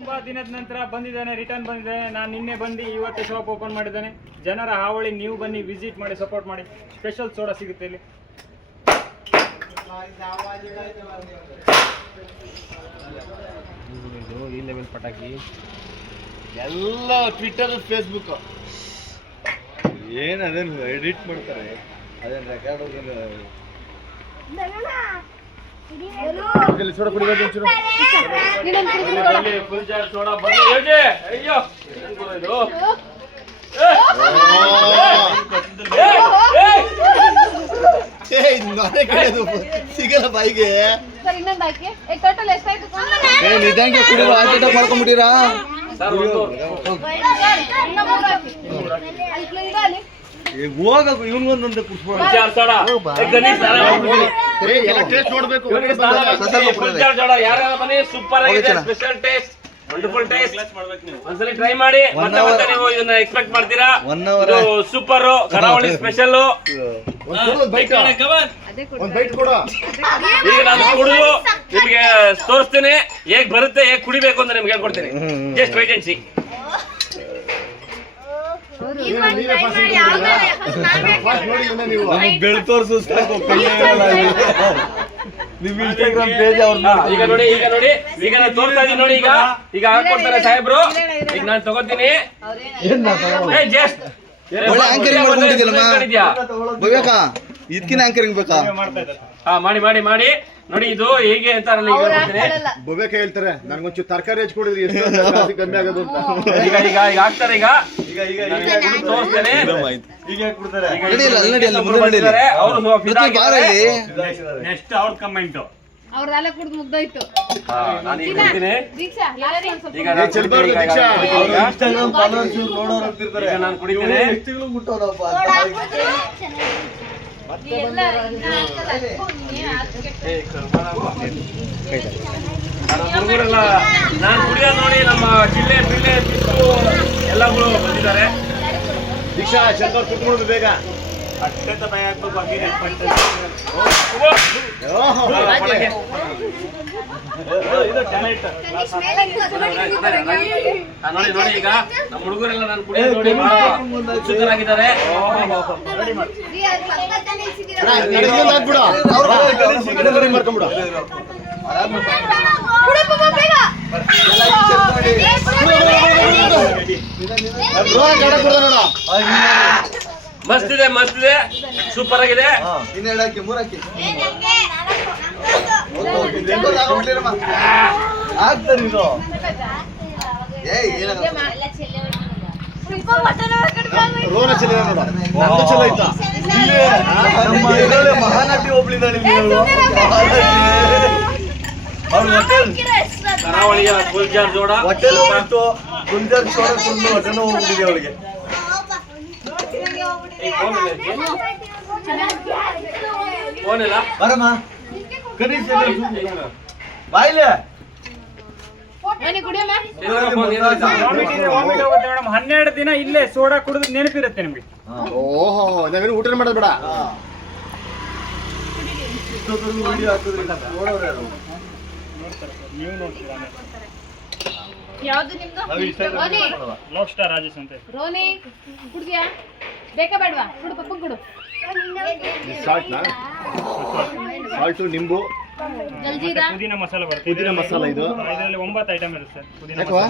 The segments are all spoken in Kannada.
ತುಂಬಾ ದಿನದ ನಂತರ ಬಂದಿದ್ದಾನೆ, ರಿಟರ್ನ್ ಬಂದಿದ್ದಾನೆ. ನಾನು ನಿನ್ನೆ ಬಂದು ಇವತ್ತು ಶಾಪ್ ಓಪನ್ ಮಾಡಿದ್ದಾನೆ. ಜನರ ಹಾವಳಿ, ನೀವು ಬನ್ನಿ, ವಿಸಿಟ್ ಮಾಡಿ, ಸಪೋರ್ಟ್ ಮಾಡಿ. ಸ್ಪೆಷಲ್ ಸೋಡಾ ಸಿಗುತ್ತೆ ಇಲ್ಲಿ. ಈ ಲೆವೆಲ್ ಪಟಾಕಿ ಎಲ್ಲ ಟ್ವಿಟರ್ ಫೇಸ್ಬುಕ್ ಏನು ಅದೇನು ಎಡಿಟ್ ಮಾಡ್ತಾರೆ, ಅದೇನು ರೆಕಾರ್ಡ್ ಸೋಡಾ ಕುಡಿಬೇಕು ಒಂಚೂರು. ಫುಲ್ ಜಾರ್ ಸೋಡಾ ಬಂದು ಅಯ್ಯೋ ಇದು ಸಿಗಲ್ಲ ಬಾಯಿಗೆ. ನಿಧಾನಕ್ಕೆ ಕುಡಿಯೋ ಆಟ ಮಾಡ್ಕೊಂಡ್ಬಿಟ್ಟಿರಾ? ಹೋಗು ಇವನ್ಗೊಂದೊಂದು ಕುಡ್ಸ್ಬೋದು. ಸೂಪರ್ ಆಗಿದೆ, ಸ್ಪೆಷಲ್ ಟೇಸ್ಟ್, ವಂಡರ್ಫುಲ್ ಟೇಸ್ಟ್. ಒಂದ್ಸಲಿ ಟ್ರೈ ಮಾಡಿ, ಮತ್ತೆ ಮತ್ತೆ ನೀವು ಇದನ್ನ ಎಕ್ಸ್ಪೆಕ್ಟ್ ಮಾಡ್ತೀರಾ. ಸೂಪರ್ ಕರಾವಳಿ ಸ್ಪೆಷಲ್. ಈಗ ನಾನು ಕುಡಿದು ನಿಮ್ಗೆ ತೋರಿಸ್ತೀನಿ ಹೇಗ್ ಬರುತ್ತೆ, ಹೇಗ್ ಕುಡಿಬೇಕು ಅಂತ ನಿಮ್ಗೆ ಹೇಳ್ಕೊಡ್ತೀನಿ. Just wait and see. ಬೆಳ್ ತೋರ್ಸು ನಿಮ್ ಇನ್ಸ್ಟಾಗ್ರಾಮ್ ಪೇಜ್ ಅವ್ರನ್ನ. ಈಗ ನೋಡಿ ಈಗ ನಾನು ತೋರಿಸ್ತಾ ಇದೀನಿ ನೋಡಿ. ಈಗ ಹಾಕೊಡ್ತಾರೆ ಸಾಹೇಬ್ರು. ಈಗ ನಾನು ತಗೋತೀನಿ. ಜಸ್ಟ್ ಒಳ್ಳೆ ಆಂಕರಿಂಗ್ ಮಾಡ್ಕೊಂಡಿದ್ಯಲ್ಲಮ್ಮ ಬೇಕಾ? ಇದಕ್ಕಿನ ಆಂಕರಿಂಗ್ ಬೇಕಾ? ಮಾಡಿ ಮಾಡಿ ಮಾಡಿ ನೋಡಿ. ಇದು ಹೇಗೆ ಅಂತ ಬೊಬೇಕ ಹೇಳ್ತಾರೆ, ನನ್ಗೊಂಚೂರು ತರಕಾರಿ ಹಚ್ಕೊಡಿದ್ರಿ ಎಷ್ಟು ಕಮ್ಮಿ ಆಗೋದು ಅಂತ. ಈಗ ಈಗ ಈಗ ಹಾಕ್ತಾರೆ. ಈಗ ತೋರಿಸ್ತೇನೆ. ನೆಕ್ಸ್ಟ್ ಅವ್ರ ಕಮೆಂಟ್ ಅವ್ರದೆಲ್ಲ ಕುಡ್ದು ಮುಗ್ದೋಯ್ತು. ನಾನು ಈಗ ಕೊಡ್ತೀನಿ. ಈಗ ನಾನು ಕುಡಿತೀನಿ. ಹುಡುಗರೆಲ್ಲ ನಾನು ಕುಡಿಯೋದು ನೋಡಿ ನಮ್ಮ ಜಿಲ್ಲೆ ಜಿಲ್ಲೆ ಎಲ್ಲಗಳು ಬಂದಿದ್ದಾರೆ. ದೀಕ್ಷಾ ಚಂದ್ರ ಕುತ್ಕೊಂಡು ಬೇಗ ಅಷ್ಟಂತ ಭಯ ಆಗ್ಬೇಕು. ನೋಡಿ ನೋಡಿ ಈಗ ನಮ್ಮ ಹುಡುಗರೆಲ್ಲ ನಾನು ಕುಡಿಯೋದು ನೋಡಿ ಉತ್ಸುಕರಾಗಿದ್ದಾರೆ. ಮಾಡ್ಕೊಂಡ್ಬಿಡು. ಮಸ್ತ್ ಇದೆ, ಮಸ್ತ್ ಇದೆ, ಸೂಪರ್ ಆಗಿದೆ. ರೋನ ಚಲ ನೋಡ, ನಂದು ಚಲ ಆಯ್ತಾ? ಮಹಾನಟಿ ಒಬ್ಳಿದ್ದಾಳೆ ಕರಾವಳಿಯ ಗುಲ್ಜಾರ್ ಜೋಡ ಹೋಟೆಲ್ ಹೋಗ್ಬಿಟ್ಟು ಗುಲ್ಜಾರ್ ಸೋಡಾ ಕುಡಿದು ಹೊಟ್ಟೆನ ಹೋಗ್ಬಿಟ್ಟಿದೆ ಅವಳಿಗೆ. ಫೋನ್ ಇಲ್ಲ ಬರಮ್ಮ ಕನೀಸ್ ಬಾಯ್ಲೆ 12 ದಿನ ಇಲ್ಲೇ ಸೋಡಾ ಕುಡಿದು ನೆನಪಿರುತ್ತೆ ನಿಮ್ಗೆ. ಓಹೋ, ನಾವೇನು ಊಟ ಮಾಡೋದು ಬೇಡ. ನೀವು ನೋಡ್ತೀರಾ? ಯಾವ್ದು ನಿಮ್ದು? ಲಾಕ್ ಸ್ಟಾರ್ ರಾಜೇಶ್ ಅಂತ. ರೋನಿ ಕುಡ್ದ್ಯಾ? ಬೇಕಾ ಬೇಡವಾ? ಕುಡು ಪಪ್ಪ ಕುಡು. ಸಾಲ್ಟು, ನಿಂಬು, ಜಲ್ಜೀರಾ, ಪುದೀನ ಮಸಾಲ ಬರುತ್ತೆ. ಪುದೀನ ಮಸಾಲ ಇದು. ಇದರಲ್ಲಿ 9 ಐಟಮ್ ಇರುತ್ತೆ. ಪುದೀನ ಯಾಕವಾ?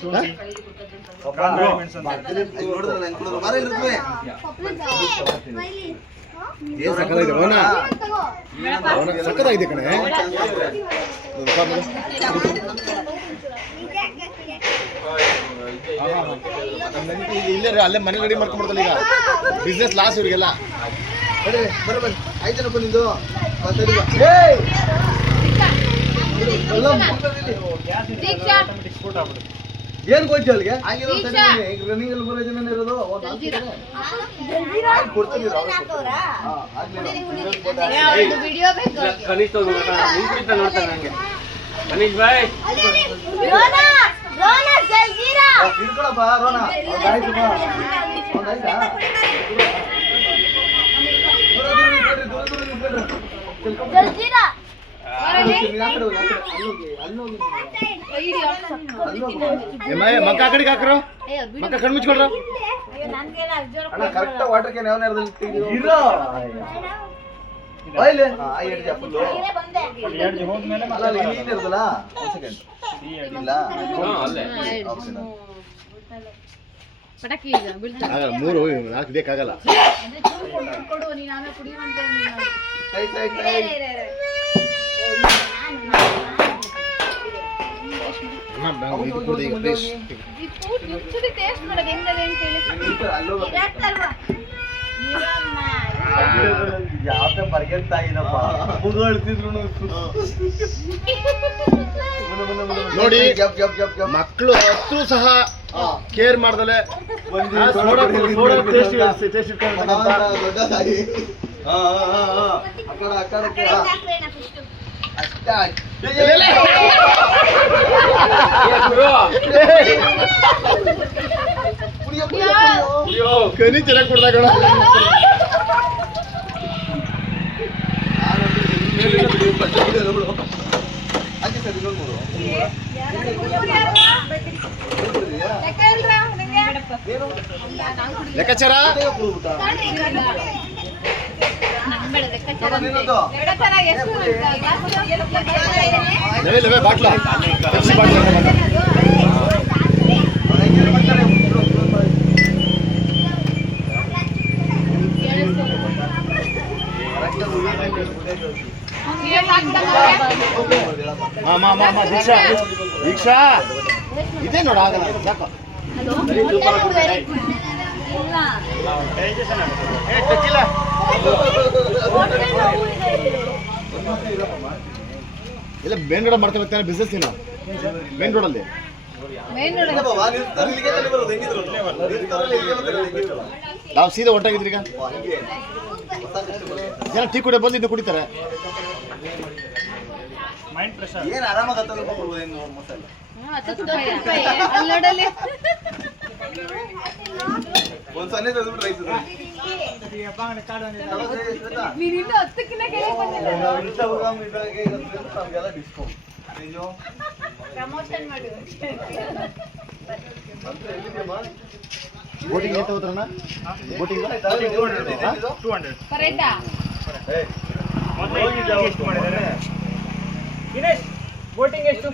ಶುಂಠಿ, ಸಕ್ಕತ್ತಾಗಿದೆ ಕಣೆ. ಇಲ್ಲೇ ಅಲ್ಲೇ ಮನೆ ರೆಡಿ ಮಾಡ್ಕೊಂಡ್ಬಿಡ್ತಲ್ಲ. ಈಗ ಬಿಸ್ನೆಸ್ ಲಾಸ್ ಇವರಿಗೆಲ್ಲ. ಬರ ಆಯ್ತೇನಪ್ಪ ನಿಂದು? ಏನ್ ಕೊಡ್ತಿ ಅಲ್ಲಿಗೆ? ರನ್ನಿಂಗ್ ಅಲ್ಲಿ ಬರೋ ಜನ ಇರೋದು ಕನಿಷ್ಠ ನೋಡ್ತಾರೆ ನಂಗೆ. ಕನೀಶ್ ಬಾಯ್ ಹಿಡ್ಕೊಳಪ್ಪ ರೋಣ. ಜಲ್ಜೀರಾ ಅಲ್ಲಿ ಮಕ್ಕ ಆ ಕಡೆಗೆ ಹಾಕ್ರು ಮಕ್ಕ ಕಣ್ಣು ಮುಚ್ಕೊಳ್ರು ಅಣ್ಣ ಕರೆಕ್ಟ್ ವಾಟರ್ ಕ್ಯಾನ್ ಯಾವ ನೇರದಲ್ಲಿ ಎರಡು ಹೋದ್ಮೇಲೆ ಇರ್ತಲ್ಲ ಇಲ್ಲ ಅಲ್ಲೇ ಪಟಾಕಿ ಈಗ ಬೀಳ್ತಾರೆ ಆಗಲ್ಲ 3 4 ಬೇಕಾಗಲ್ಲ ಅಂದ್ರೆ ಚೂರು ಕೊಡು ನೀನು ಆಮೇಲೆ ಕುಡಿಯುವಂತೆ ಇದು ಕುಡ್ದು ಈಗ ಪ್ಲೀಸ್ ಚೂರಿ ಟೇಸ್ಟ್ ಮಾಡೋದು ಹೆಂಗದೆ ಅಂತ ಹೇಳಿ ಯಾವ್ದ ಬರ್ಗೆತ್ತಾ ಇದಪ್ಪ ನೋಡಿ ಮಕ್ಕಳು ಅಷ್ಟು ಸಹ ಕೇರ್ ಮಾಡ್ದಲೆ ದೊಡ್ಡ ತಾಯಿ ಅಕ್ಕಡಕ್ಕೆ ಕನಿ ಚೆನ್ನಾಗಿ ಕೊಡ್ದಾಗ ಲೆಕ್ಕಾಚಾರ ಲೆವೆ ಬಾಟ್ಲ ಪೆಪ್ಸಿ ಬಾಟ್ಲ ದೀಕ್ಷಾ ದೀಕ್ಷಾ ಇದೇ ನೋಡ ಆಗಲ್ಲ ಸಾಕು ಇಲ್ಲ ಮೇನ್ ರೋಡ್ ಮಾಡ್ತಾ ಬರ್ತಾನೆ ಬಿಸ್ನೆಸ್ ನೀನು ಮೇನ್ ರೋಡಲ್ಲಿ ನಾವು ಸೀದಾ ಹೊಟ್ಟಾಗಿದ್ರಿ ಈಗ ಜನ ಟೀ ಕುಡಿಯೋ ಬಂದು ಇನ್ನು ಕುಡಿತಾರೆ ಮೈಂಡ್ ಪ್ರೆಷರ್ ಏನ್ ಆರಾಮಾಗಿ ಅಲ್ಲೋಡಲ್ಲಿ ಒಂದ್ ಸೊನ್ನೆ ತಂದ್ಬಿಟ್ರೆ ನೀನು ಇನ್ನೂ 10ಕ್ಕಿಂತ ಕೆಳಗೆ ಬಂದಿಲ್ಲ ನಮ್ಗೆಲ್ಲ ಡಿಸ್ಕೌಂಟ್ ಪ್ರಮೋಷನ್ ಮಾಡು ಬೋಟಿಂಗ್ ಎಷ್ಟು ಹೋದ್ರಣ್ಣ ಬೋಟಿಂಗ್ 200 ಕರೆಕ್ಟಾ ಮೊದಲು ಎಷ್ಟು ಮಾಡಿದ್ದಾರೆ ದಿನೇಶ್ ಬೋಟಿಂಗ್ ಎಷ್ಟು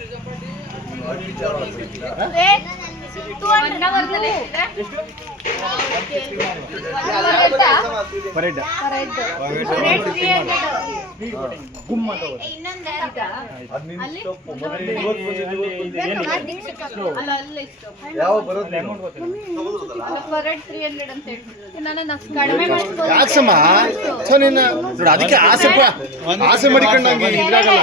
ಪರೇಡ್ ಯಾವ ಬರೋದು ಯಾಕಮ್ಮ ಸೊ ನಿನ್ನ ನೋಡಿ ಅದಕ್ಕೆ ಆಸೆ ಮಾಡಿಕೊಂಡಂಗೆ ಇದ್ರಾಗಲ್ಲ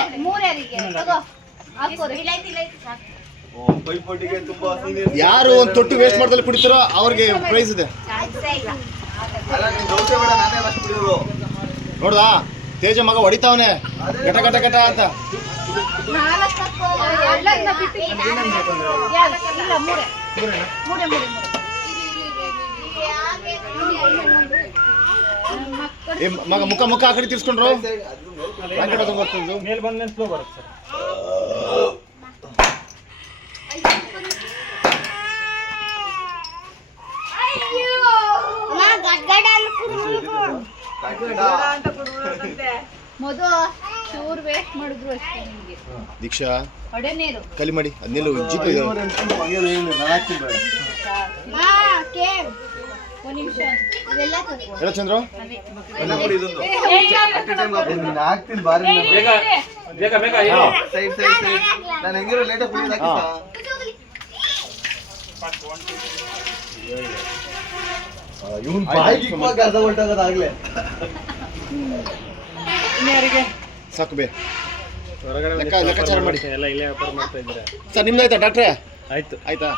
ಪೈಪೋಟಿಗೆ ತುಂಬಾ ಸೀನಿಯರ್ ಯಾರು ಒಂದು ತೊಟ್ಟು ವೇಸ್ಟ್ ಮಾಡ್ದಲ್ಲಿ ಕುಡಿತಾರೋ ಅವ್ರಿಗೆ ಪ್ರೈಸ್ ಇದೆ ಅಲ್ಲ ನಿಮ್ ದೋಸೆ ಬೇಡ ನಾನೇ ಮಸ್ತ್ ಬಿಡಿದ್ರು ನೋಡ್ದಾ ತೇಜ ಮಗ ಹೊಡಿತಾವನೆ ಗಟ ಗಟ ಗಟ ಅಂತ ಮಗ ಮುಖ ಮುಖ ಆ ಕಡೆ ತಿರ್ಸ್ಕೊಂಡ್ರು ಮೇಲ್ ಬಂದ್ಮೇಲೆ ಸ್ಲೋ ಬರುತ್ತೆ ಮೊದಲು ಚೂರು ವೇಸ್ಟ್ ಮಾಡಿದ್ರು ಅಷ್ಟೇ ನಿಮಗೆ ದೀಕ್ಷಾ ಅಡೆ ನೀರು ಕಲಿ ಮಾಡಿ ಅದನ್ನೆಲ್ಲ ಜೀಪ್ ಇದೆ ಒಂದು ನಿಮಿಷ ಇದೆಲ್ಲ ಹೇಳ ಚಂದ್ರು ಹಾಕ್ತೀನಿ ಬಾರಿ ಬೇಗ ಬೇಗ ಬೇಗ ಏನು ಸೈಡ್ ಸೈಡ್ ಸೈಡ್ ನಾನು ಹೆಂಗಿರೋ ಲೇಟಾಗಿ ಕುಡಿದು ಹಾಕಿ ಇವನ್ ಬಾಯಿಗೆ ಇವಾಗ ಅರ್ಧ ಹೊರಟಾಗದಾಗ್ಲೇ ಸಾಕು ಬೇ ಹೊರಗಡೆ ಲೆಕ್ಕಾಚಾರ ಮಾಡಿ ಎಲ್ಲ ಇಲ್ಲೇ ವ್ಯಾಪಾರ ಮಾಡ್ತಾ ಇದ್ದೀರಾ ಸರ್ ನಿಮ್ದು ಆಯ್ತಾ ಡಾಕ್ಟ್ರೇ ಆಯ್ತು ಆಯ್ತಾ